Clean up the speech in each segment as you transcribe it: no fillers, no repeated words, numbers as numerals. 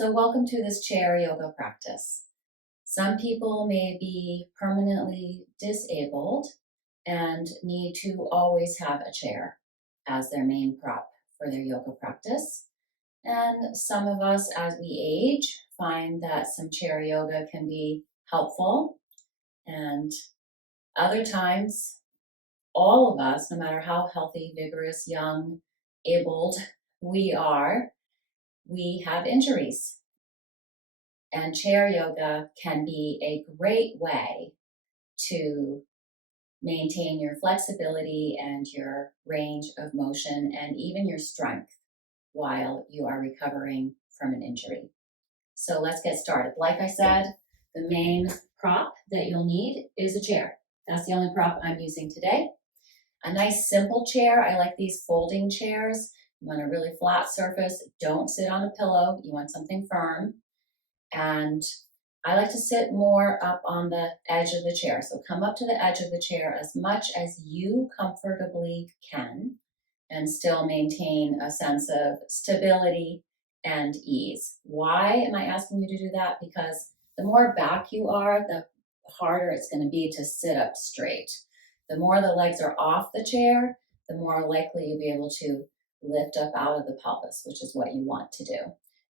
So welcome to this chair yoga practice. Some people may be permanently disabled and need to always have a chair as their main prop for their yoga practice. And some of us, as we age, find that some chair yoga can be helpful. And other times, all of us, no matter how healthy, vigorous, young, abled we are, we have injuries. And chair yoga can be a great way to maintain your flexibility and your range of motion and even your strength while you are recovering from an injury. So let's get started. Like I said, the main prop that you'll need is a chair. That's the only prop I'm using today. A nice simple chair. I like these folding chairs. You want a really flat surface. Don't sit on a pillow. You want something firm. And I like to sit more up on the edge of the chair. So come up to the edge of the chair as much as you comfortably can and still maintain a sense of stability and ease. Why am I asking you to do that? Because the more back you are, the harder it's going to be to sit up straight. The more the legs are off the chair, the more likely you'll be able to lift up out of the pelvis, which is what you want to do.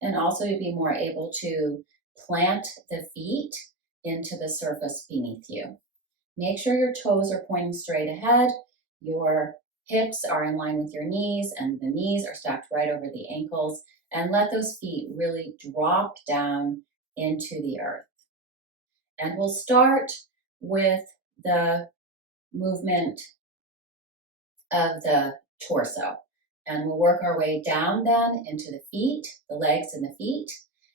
And also you'll be more able to plant the feet into the surface beneath you. Make sure your toes are pointing straight ahead, your hips are in line with your knees, and the knees are stacked right over the ankles, and let those feet really drop down into the earth. And we'll start with the movement of the torso. And we'll work our way down then into the feet, the legs and the feet,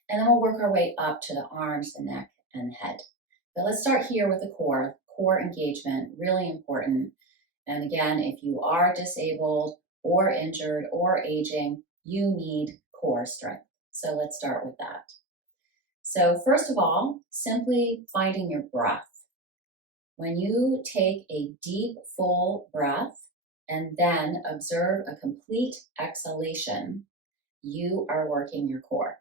and then we'll work our way up to the arms, the neck, and the head. But let's start here with the core. Core engagement, really important. And again, if you are disabled or injured or aging, you need core strength. So let's start with that. So first of all, simply finding your breath. When you take a deep, full breath and then observe a complete exhalation, you are working your core.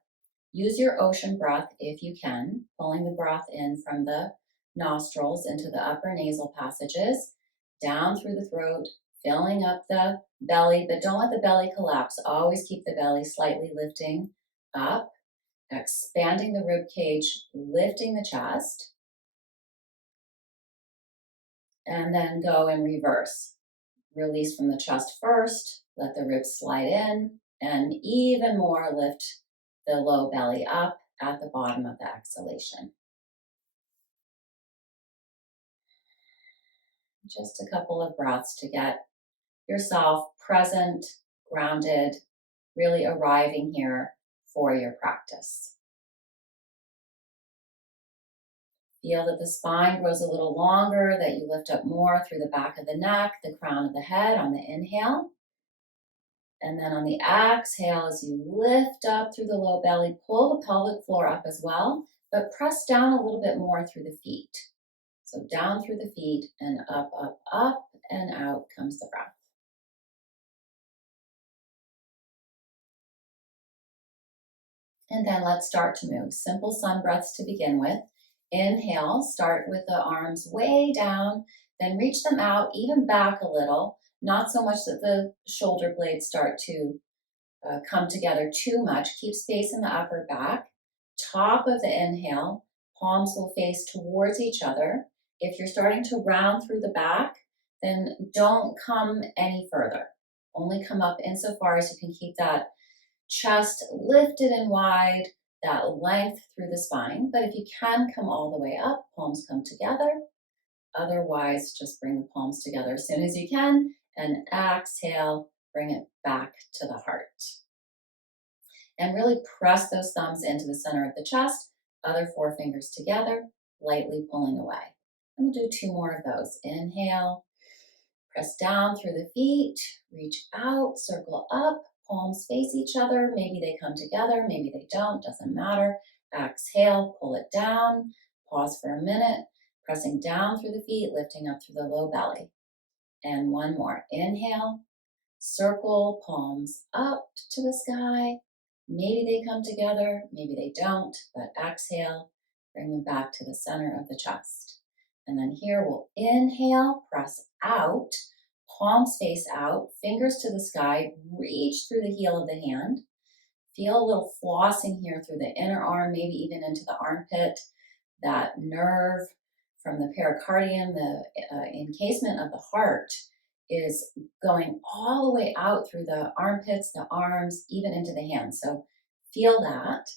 Use your ocean breath if you can, pulling the breath in from the nostrils into the upper nasal passages, down through the throat, filling up the belly, but don't let the belly collapse. Always keep the belly slightly lifting up, expanding the rib cage, lifting the chest, and then go in reverse. Release from the chest first, let the ribs slide in, and even more lift the low belly up at the bottom of the exhalation. Just a couple of breaths to get yourself present, grounded, really arriving here for your practice. Feel that the spine grows a little longer, that you lift up more through the back of the neck, the crown of the head on the inhale. And then on the exhale, as you lift up through the low belly, pull the pelvic floor up as well, but press down a little bit more through the feet. So down through the feet and up, up, up, and out comes the breath. And then let's start to move. Simple sun breaths to begin with. Inhale, start with the arms way down, then reach them out, even back a little, not so much that the shoulder blades start to come together too much. Keep space in the upper back. Top of the inhale, palms will face towards each other. If you're starting to round through the back, then don't come any further. Only come up insofar as you can keep that chest lifted and wide, that length through the spine. But if you can come all the way up, palms come together. Otherwise, just bring the palms together as soon as you can and exhale, bring it back to the heart. And really press those thumbs into the center of the chest, other four fingers together, lightly pulling away. And we'll do two more of those. Inhale, press down through the feet, reach out, circle up, palms face each other. Maybe they come together, maybe they don't, doesn't matter. Exhale, pull it down, pause for a minute, pressing down through the feet, lifting up through the low belly. And one more. Inhale, circle, palms up to the sky. Maybe they come together, maybe they don't, but exhale, bring them back to the center of the chest. And then here we'll inhale, press out, palms face out, fingers to the sky, reach through the heel of the hand. Feel a little flossing here through the inner arm, maybe even into the armpit. That nerve from the pericardium, the encasement of the heart, is going all the way out through the armpits, the arms, even into the hands. So feel that.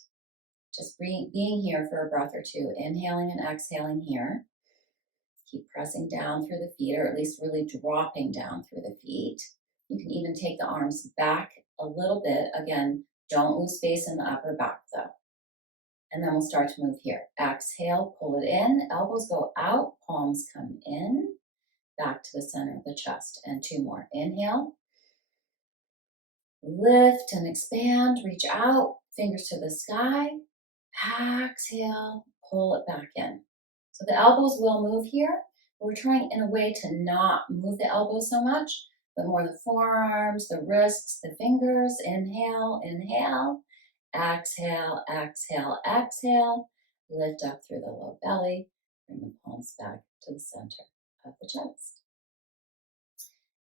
Just being here for a breath or two, inhaling and exhaling here. Keep pressing down through the feet, or at least really dropping down through the feet. You can even take the arms back a little bit. Again, don't lose space in the upper back though. And then we'll start to move here. Exhale, pull it in, elbows go out, palms come in, back to the center of the chest. And two more. Inhale, lift and expand, reach out, fingers to the sky. Exhale, pull it back in. So the elbows will move here. We're trying in a way to not move the elbows so much, but more the forearms, the wrists, the fingers. Inhale, inhale. Exhale, exhale, exhale. Lift up through the low belly. Bring the palms back to the center of the chest.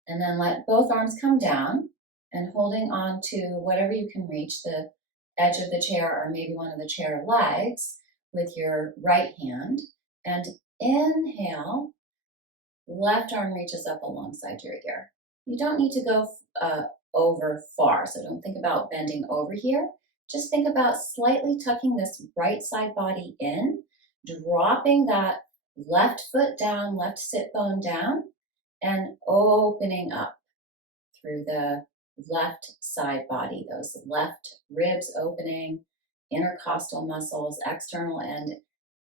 And then let both arms come down and holding on to whatever you can reach, the edge of the chair or maybe one of the chair legs with your right hand. And inhale, left arm reaches up alongside your ear. You don't need to go over far, so don't think about bending over here. Just think about slightly tucking this right side body in, dropping that left foot down, left sit bone down, and opening up through the left side body, those left ribs opening, intercostal muscles, external and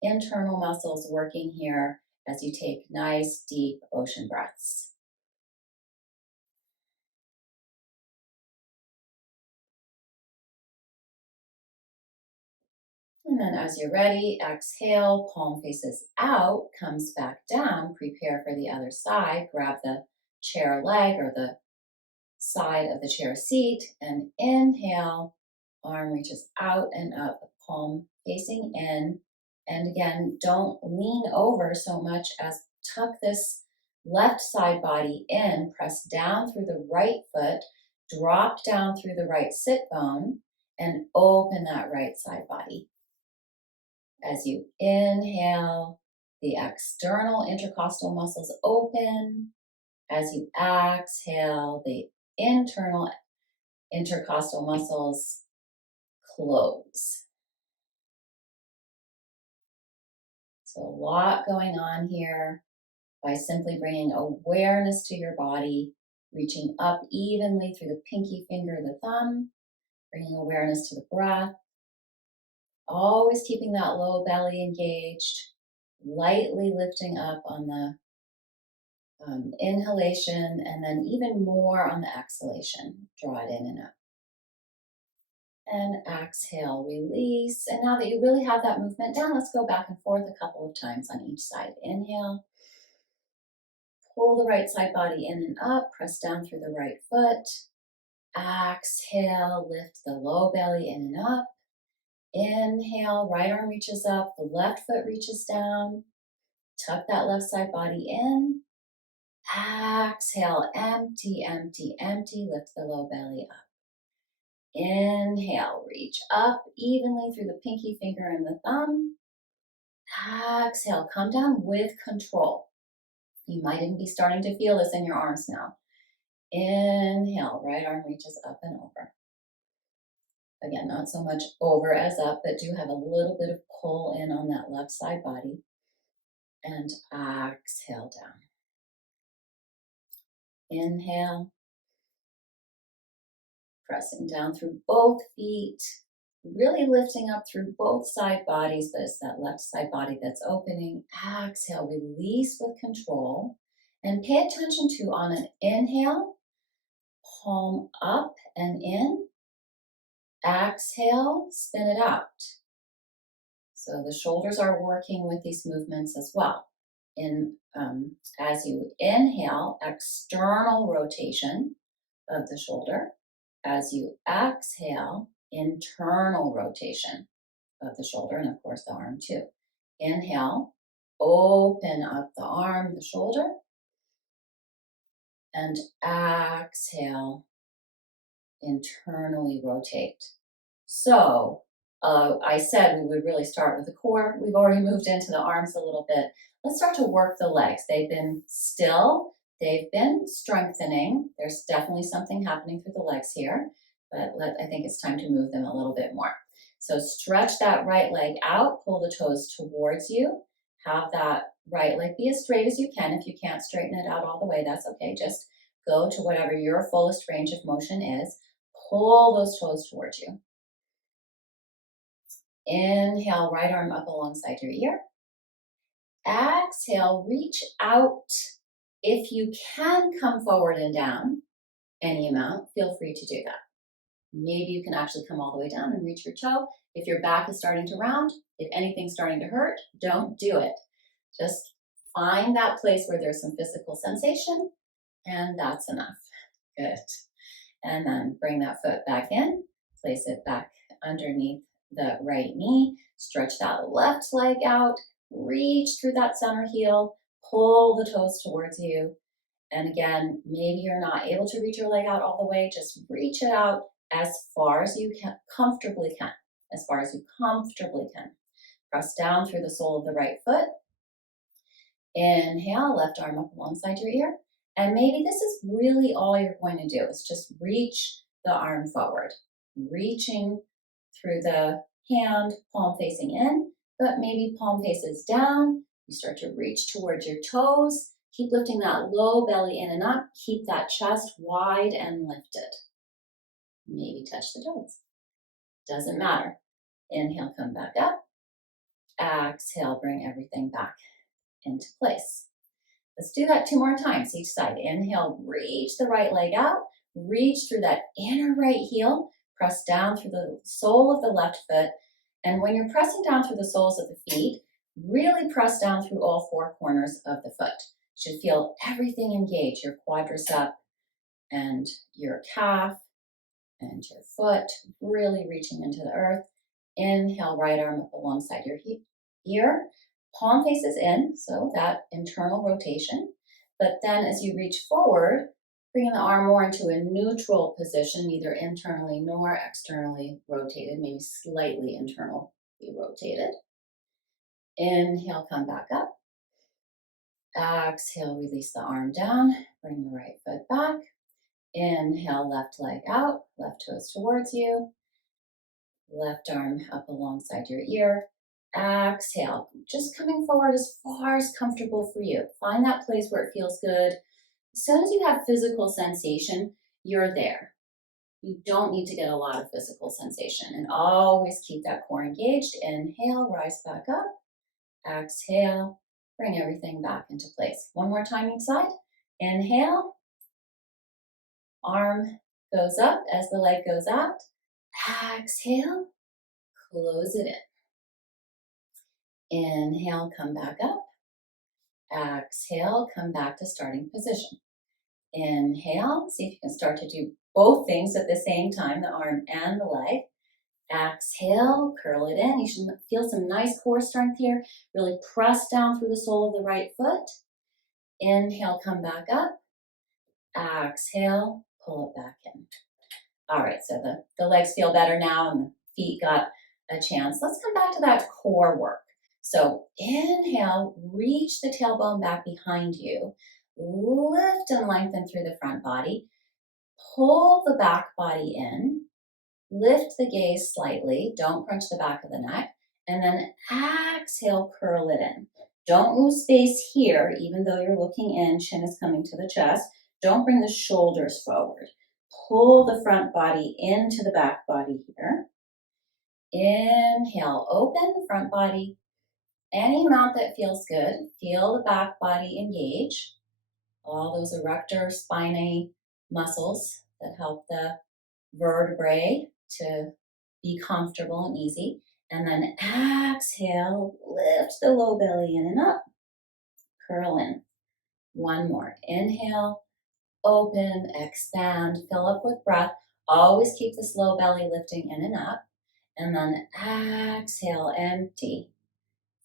internal muscles working here as you take nice, deep ocean breaths. And then as you're ready, exhale, palm faces out, comes back down, prepare for the other side, grab the chair leg or the side of the chair seat, and inhale, arm reaches out and up, palm facing in. And again, don't lean over so much as tuck this left side body in, press down through the right foot, drop down through the right sit bone, and open that right side body. As you inhale, the external intercostal muscles open. As you exhale, the internal intercostal muscles close. So a lot going on here by simply bringing awareness to your body, reaching up evenly through the pinky finger, the thumb, bringing awareness to the breath, always keeping that low belly engaged, lightly lifting up on the inhalation, and then even more on the exhalation. Draw it in and up. And exhale, release. And now that you really have that movement down, let's go back and forth a couple of times on each side. Inhale. Pull the right side body in and up. Press down through the right foot. Exhale, lift the low belly in and up. Inhale, right arm reaches up. The left foot reaches down. Tuck that left side body in. Exhale, empty, empty, empty. Lift the low belly up. Inhale, reach up evenly through the pinky finger and the thumb. Exhale, come down with control. You might even be starting to feel this in your arms now. Inhale, right arm reaches up and over. Again, not so much over as up, but do have a little bit of pull in on that left side body. And exhale down. Inhale. Pressing down through both feet, really lifting up through both side bodies, but it's that left side body that's opening. Exhale, release with control, and pay attention to on an inhale, palm up and in. Exhale, spin it out. So the shoulders are working with these movements as well. As you inhale, external rotation of the shoulder. As you exhale, internal rotation of the shoulder, and of course the arm too. Inhale, open up the arm, the shoulder, and exhale, internally rotate. So I said we would really start with the core. We've already moved into the arms a little bit. Let's start to work the legs. They've been still, they've been strengthening. There's definitely something happening through the legs here, but I think it's time to move them a little bit more. So stretch that right leg out, pull the toes towards you. Have that right leg be as straight as you can. If you can't straighten it out all the way, that's okay. Just go to whatever your fullest range of motion is. Pull those toes towards you. Inhale, right arm up alongside your ear. Exhale, reach out. If you can come forward and down any amount, feel free to do that. Maybe you can actually come all the way down and reach your toe. If your back is starting to round, if anything's starting to hurt, don't do it. Just find that place where there's some physical sensation, and that's enough. Good. And then bring that foot back in, place it back underneath the right knee, stretch that left leg out, reach through that center heel, pull the toes towards you. And again, maybe you're not able to reach your leg out all the way, just reach it out as far as you comfortably can. Press down through the sole of the right foot. Inhale, left arm up alongside your ear. And maybe this is really all you're going to do is just reach the arm forward, reaching through the hand, palm facing in, but maybe palm faces down. You start to reach towards your toes. Keep lifting that low belly in and up. Keep that chest wide and lifted. Maybe touch the toes. Doesn't matter. Inhale, come back up. Exhale, bring everything back into place. Let's do that 2 more times each side. Inhale, reach the right leg out. Reach through that inner right heel. Press down through the sole of the left foot. And when you're pressing down through the soles of the feet, really press down through all 4 corners of the foot. You should feel everything engage, your quadricep and your calf and your foot, really reaching into the earth. Inhale, right arm up alongside your ear. Palm faces in, so that internal rotation. But then as you reach forward, bringing the arm more into a neutral position, neither internally nor externally rotated, maybe slightly internally rotated. Inhale, come back up. Exhale, release the arm down. Bring the right foot back. Inhale, left leg out, left toes towards you. Left arm up alongside your ear. Exhale, just coming forward as far as comfortable for you. Find that place where it feels good. As soon as you have physical sensation, you're there. You don't need to get a lot of physical sensation, and always keep that core engaged. Inhale, rise back up. Exhale, bring everything back into place. 1 more time each side. Inhale, arm goes up as the leg goes out. Exhale, close it in. Inhale, come back up. Exhale, come back to starting position. Inhale, see if you can start to do both things at the same time, the arm and the leg. Exhale, curl it in. You should feel some nice core strength here. Really press down through the sole of the right foot. Inhale, come back up. Exhale, pull it back in. All right, so the legs feel better now and the feet got a chance. Let's come back to that core work. So inhale, reach the tailbone back behind you. Lift and lengthen through the front body. Pull the back body in. Lift the gaze slightly. Don't crunch the back of the neck. And then exhale, curl it in. Don't lose space here, even though you're looking in, chin is coming to the chest. Don't bring the shoulders forward. Pull the front body into the back body here. Inhale, open the front body. Any amount that feels good. Feel the back body engage. All those erector spinae muscles that help the vertebrae to be comfortable and easy. And then exhale, lift the low belly in and up. Curl in. 1 more. Inhale, open, expand, fill up with breath. Always keep this low belly lifting in and up. And then exhale, empty.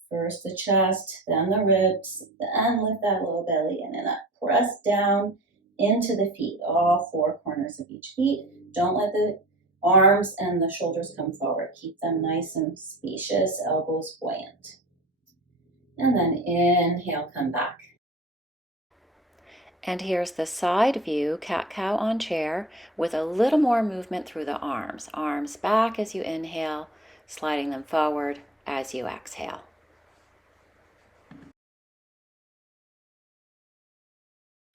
First the chest, then the ribs, then lift that low belly in and up. Press down into the feet, all four corners of each feet. Don't let the arms and the shoulders come forward. Keep them nice and spacious, elbows buoyant. And then inhale, come back. And here's the side view, cat-cow on chair, with a little more movement through the arms. Arms back as you inhale, sliding them forward as you exhale.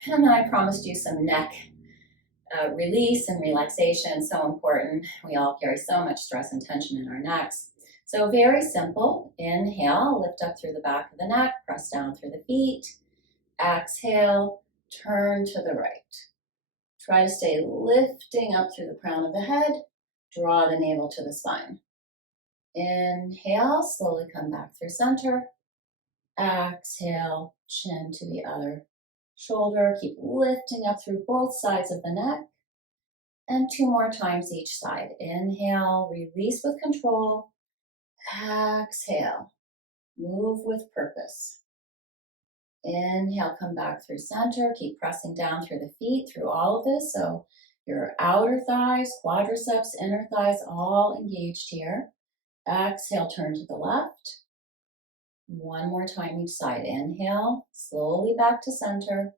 And then I promised you some neck release and relaxation, so important. We all carry so much stress and tension in our necks. So very simple. Inhale, lift up through the back of the neck, press down through the feet. Exhale, turn to the right. Try to stay lifting up through the crown of the head. Draw the navel to the spine. Inhale, slowly come back through center. Exhale, chin to the other shoulder. Keep lifting up through both sides of the neck. And 2 more times each side. Inhale, release with control. Exhale, move with purpose. Inhale, come back through center. Keep pressing down through the feet, through all of this. So your outer thighs, quadriceps, inner thighs, all engaged here. Exhale, turn to the left. 1 more time each side. Inhale, slowly back to center.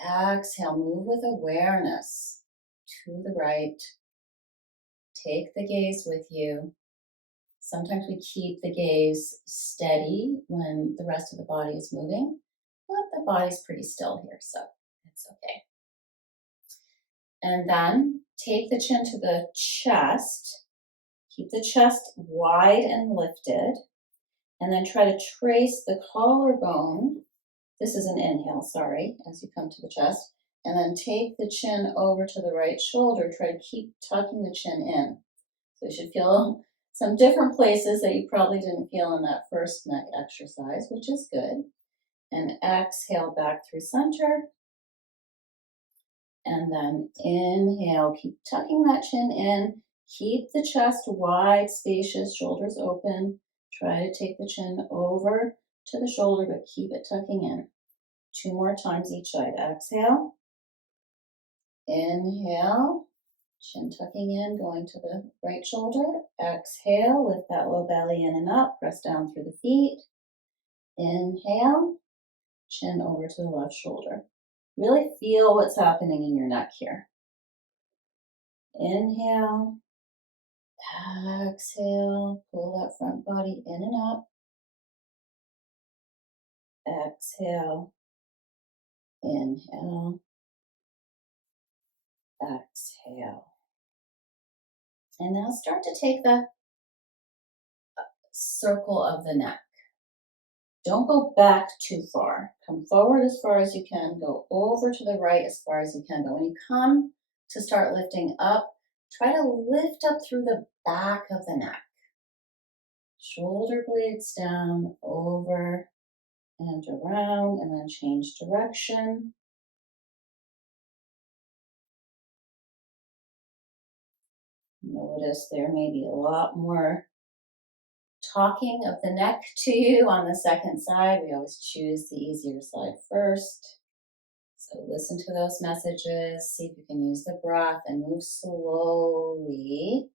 Exhale, move with awareness to the right. Take the gaze with you. Sometimes we keep the gaze steady when the rest of the body is moving, but the body's pretty still here, so it's okay. And then take the chin to the chest. Keep the chest wide and lifted. And then try to trace the collarbone. This is an inhale, sorry, as you come to the chest. And then take the chin over to the right shoulder. Try to keep tucking the chin in. So you should feel some different places that you probably didn't feel in that first neck exercise, which is good. And exhale back through center. And then inhale, keep tucking that chin in. Keep the chest wide, spacious, shoulders open. Try to take the chin over to the shoulder, but keep it tucking in. 2 more times each side. Exhale. Inhale. Chin tucking in, going to the right shoulder. Exhale, lift that low belly in and up. Press down through the feet. Inhale. Chin over to the left shoulder. Really feel what's happening in your neck here. Inhale. Exhale, pull that front body in and up. Exhale, inhale, exhale. And now start to take the circle of the neck. Don't go back too far. Come forward as far as you can. Go over to the right as far as you can. But when you come to start lifting up, try to lift up through the back of the neck. Shoulder blades down, over and around, and then change direction. Notice there may be a lot more talking of the neck to you on the second side. We always choose the easier side first. So listen to those messages, see if you can use the breath and move slowly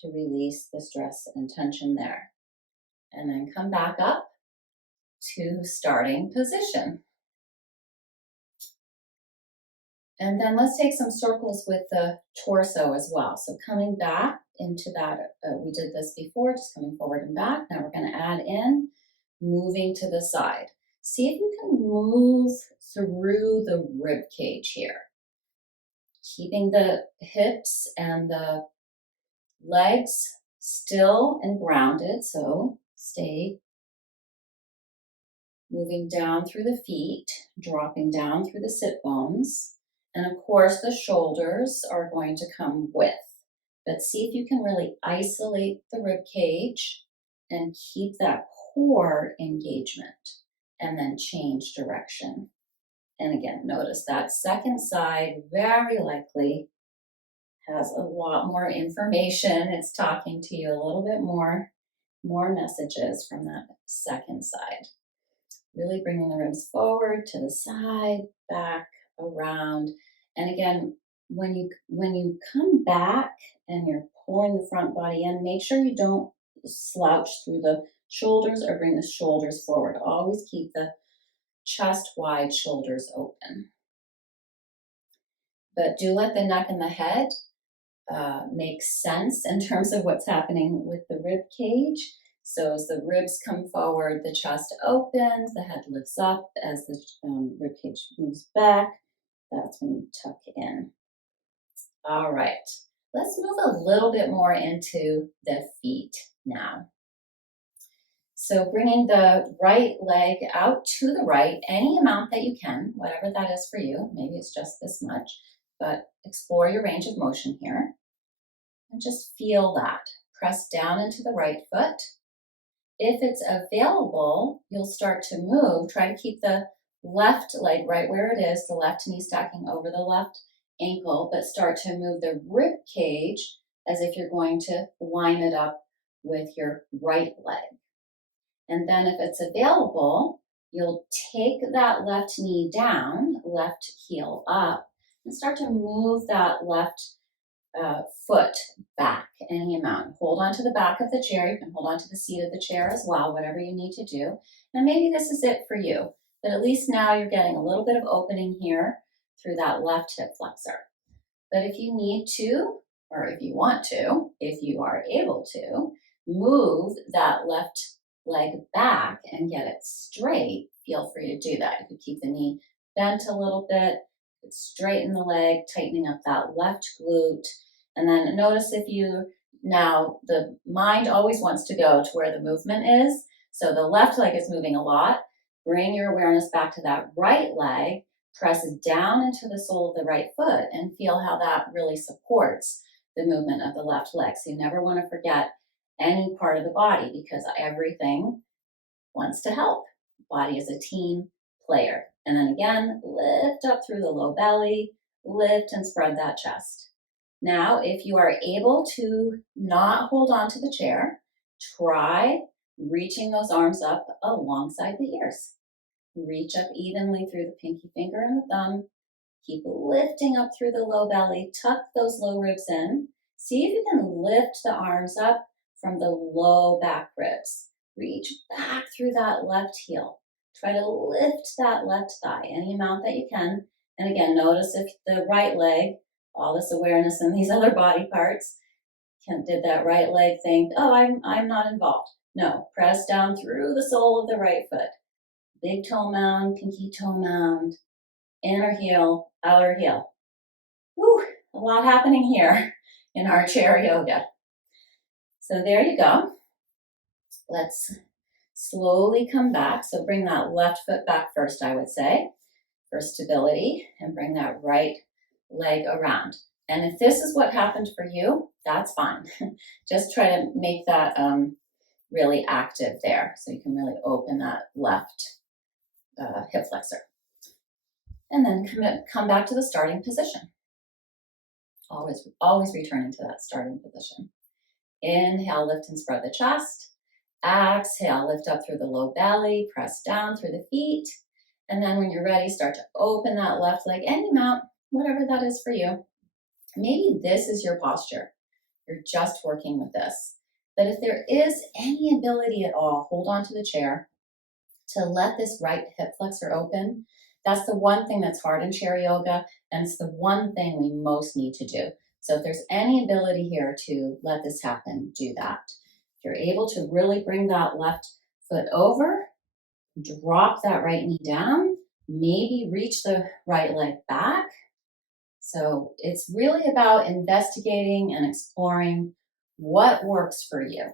to release the stress and tension there. And then come back up to starting position. And then let's take some circles with the torso as well. So coming back into that, we did this before, just coming forward and back. Now we're going to add in moving to the side. See if you can move through the rib cage here. Keeping the hips and the legs still and grounded, so stay moving down through the feet, dropping down through the sit bones. And of course, the shoulders are going to come with. But see if you can really isolate the rib cage and keep that core engagement. And then change direction. And again, notice that second side very likely has a lot more information. It's talking to you a little bit more messages from that second side. Really bringing the ribs forward, to the side, back, around. And again, when you come back and you're pulling the front body in, make sure you don't slouch through the shoulders or bring the shoulders forward. Always keep the chest wide, shoulders open. But do let the neck and the head make sense in terms of what's happening with the rib cage. So as the ribs come forward, the chest opens, the head lifts up as the rib cage moves back. That's when you tuck in. All right, let's move a little bit more into the feet now. So bringing the right leg out to the right, any amount that you can, whatever that is for you. Maybe it's just this much, but explore your range of motion here. And just feel that. Press down into the right foot. If it's available, you'll start to move. Try to keep the left leg right where it is, the left knee stacking over the left ankle, but start to move the rib cage as if you're going to line it up with your right leg. And then if it's available, you'll take that left knee down, left heel up, and start to move that left foot back any amount. Hold on to the back of the chair. You can hold on to the seat of the chair as well, whatever you need to do. And maybe this is it for you, but at least now you're getting a little bit of opening here through that left hip flexor. But if you need to, or if you want to, if you are able to, move that left leg back and get it straight, feel free to do that. You could keep the knee bent a little bit, straighten the leg, tightening up that left glute. And then notice if you, now the mind always wants to go to where the movement is. So the left leg is moving a lot. Bring your awareness back to that right leg, press down into the sole of the right foot and feel how that really supports the movement of the left leg. So you never want to forget any part of the body because everything wants to help. Body is a team player. And then again, lift up through the low belly, lift and spread that chest. Now, if you are able to not hold on to the chair, try reaching those arms up alongside the ears. Reach up evenly through the pinky finger and the thumb. Keep lifting up through the low belly. Tuck those low ribs in. See if you can lift the arms up from the low back ribs. Reach back through that left heel. Try to lift that left thigh any amount that you can. And again, notice if the right leg, all this awareness in these other body parts, did that right leg think, oh, I'm not involved? No, press down through the sole of the right foot. Big toe mound, pinky toe mound, inner heel, outer heel. Whew, a lot happening here in our chair yoga. So there you go. Let's slowly come back. So bring that left foot back first, I would say, for stability, and bring that right leg around. And if this is what happened for you, that's fine. Just try to make that really active there so you can really open that left hip flexor. And then come back to the starting position. Always returning to that starting position. Inhale, lift and spread the chest. Exhale, lift up through the low belly, press down through the feet. And then when you're ready, start to open that left leg any amount, whatever that is for you. Maybe this is your posture. You're just working with this. But if there is any ability at all, hold on to the chair to let this right hip flexor open. That's the one thing that's hard in chair yoga, and it's the one thing we most need to do. So if there's any ability here to let this happen, do that. If you're able to really bring that left foot over, drop that right knee down, maybe reach the right leg back. So it's really about investigating and exploring what works for you.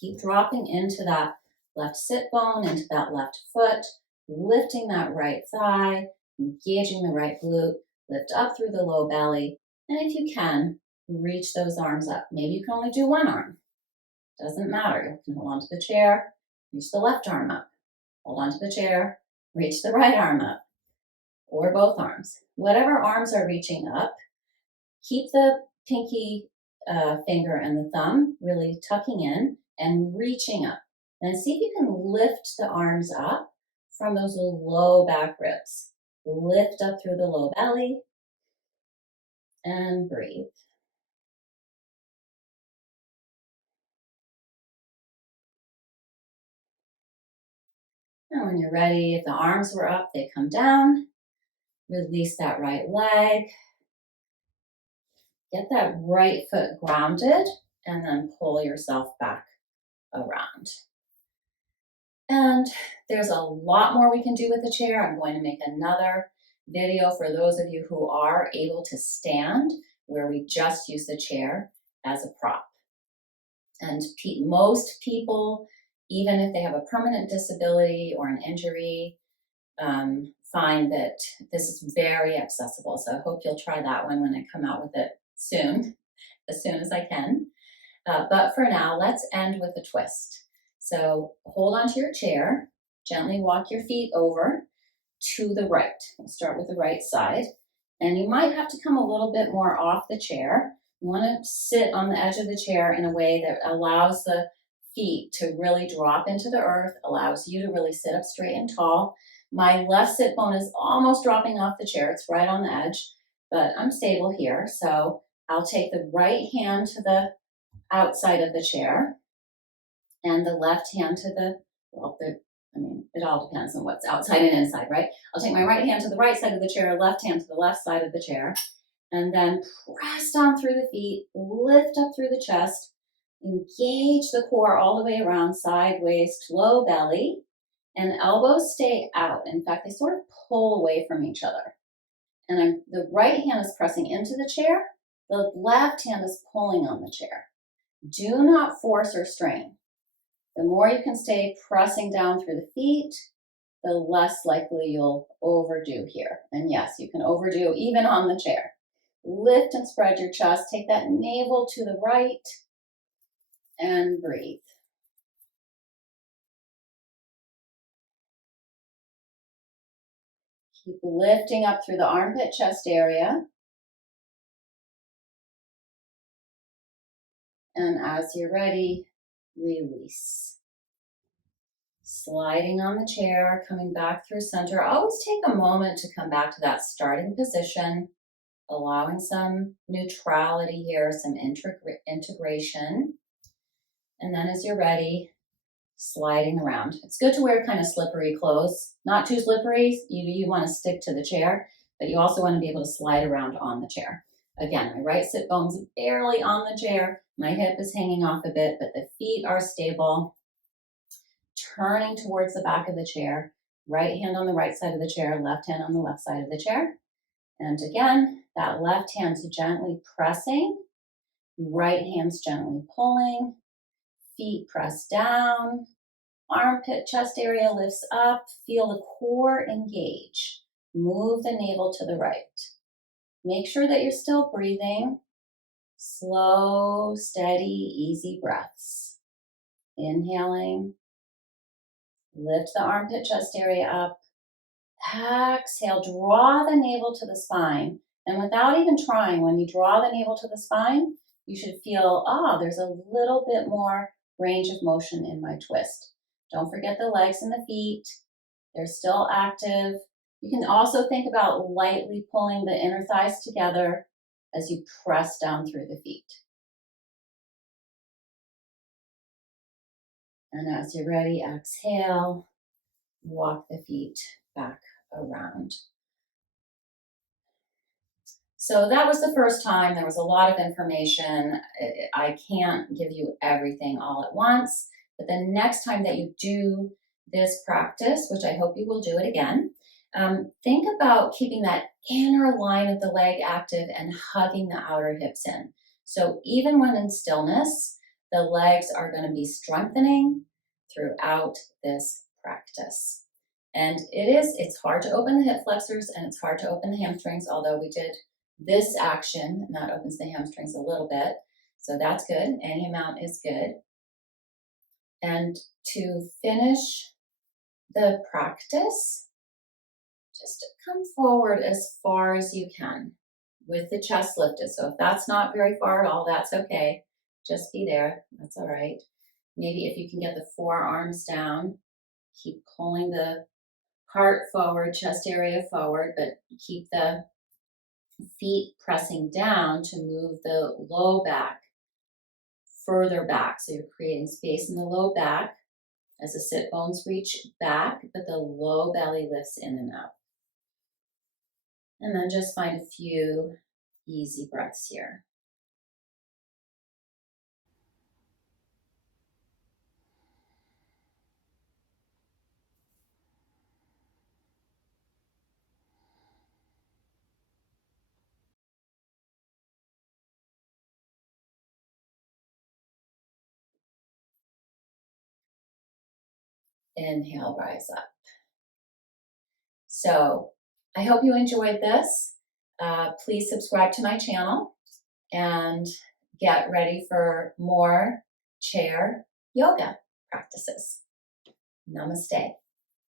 Keep dropping into that left sit bone, into that left foot, lifting that right thigh, engaging the right glute, lift up through the low belly. And if you can, reach those arms up. Maybe you can only do one arm. Doesn't matter. You can hold onto the chair, reach the left arm up. Hold onto the chair, reach the right arm up. Or both arms. Whatever arms are reaching up, keep the pinky finger and the thumb really tucking in and reaching up. And see if you can lift the arms up from those little low back ribs. Lift up through the low belly and breathe. And when you're ready, if the arms were up, they come down. Release that right leg. Get that right foot grounded and then pull yourself back around. And there's a lot more we can do with the chair. I'm going to make another video for those of you who are able to stand, where we just use the chair as a prop. And most people, even if they have a permanent disability or an injury, find that this is very accessible. So I hope you'll try that one when I come out with it soon, as soon as I can. But for now, let's end with a twist. So hold onto your chair, gently walk your feet over to the right. We'll start with the right side. And you might have to come a little bit more off the chair. You want to sit on the edge of the chair in a way that allows the feet to really drop into the earth, allows you to really sit up straight and tall. My left sit bone is almost dropping off the chair. It's right on the edge, but I'm stable here. So I'll take the right hand to the outside of the chair and the left hand to the, it all depends on what's outside and inside, right? I'll take my right hand to the right side of the chair, left hand to the left side of the chair, and then press down through the feet, lift up through the chest, engage the core all the way around, sideways to low belly, and elbows stay out. In fact, they sort of pull away from each other. And the right hand is pressing into the chair, the left hand is pulling on the chair. Do not force or strain. The more you can stay pressing down through the feet, the less likely you'll overdo here. And yes, you can overdo even on the chair. Lift and spread your chest. Take that navel to the right and breathe. Keep lifting up through the armpit chest area. And as you're ready, release. Sliding on the chair, coming back through center. Always take a moment to come back to that starting position, allowing some neutrality here, some integration. And then as you're ready, sliding around. It's good to wear kind of slippery clothes. Not too slippery, you want to stick to the chair, but you also want to be able to slide around on the chair. Again, my right sit bone's barely on the chair. My hip is hanging off a bit, but the feet are stable. Turning towards the back of the chair, right hand on the right side of the chair, left hand on the left side of the chair. And again, that left hand's gently pressing, right hand's gently pulling, feet press down, armpit chest area lifts up, feel the core engage. Move the navel to the right. Make sure that you're still breathing. Slow, steady, easy breaths. Inhaling. Lift the armpit chest area up. Exhale, draw the navel to the spine. And without even trying, when you draw the navel to the spine, you should feel, there's a little bit more range of motion in my twist. Don't forget the legs and the feet. They're still active. You can also think about lightly pulling the inner thighs together as you press down through the feet. And as you're ready, exhale, walk the feet back around. So that was the first time. There was a lot of information. I can't give you everything all at once, but the next time that you do this practice, which I hope you will do it again, think about keeping that inner line of the leg active and hugging the outer hips in. So even when in stillness, the legs are going to be strengthening throughout this practice. And it's hard to open the hip flexors and it's hard to open the hamstrings, although we did this action, and that opens the hamstrings a little bit. So that's good. Any amount is good. And to finish the practice, just come forward as far as you can. with the chest lifted. So if that's not very far at all, that's okay. Just be there. That's all right. Maybe if you can get the forearms down, keep pulling the heart forward, chest area forward, but keep the feet pressing down to move the low back further back. So you're creating space in the low back as the sit bones reach back, but the low belly lifts in and out. And then just find a few easy breaths here. Inhale, rise up. So I hope you enjoyed this. Please subscribe to my channel and get ready for more chair yoga practices. Namaste.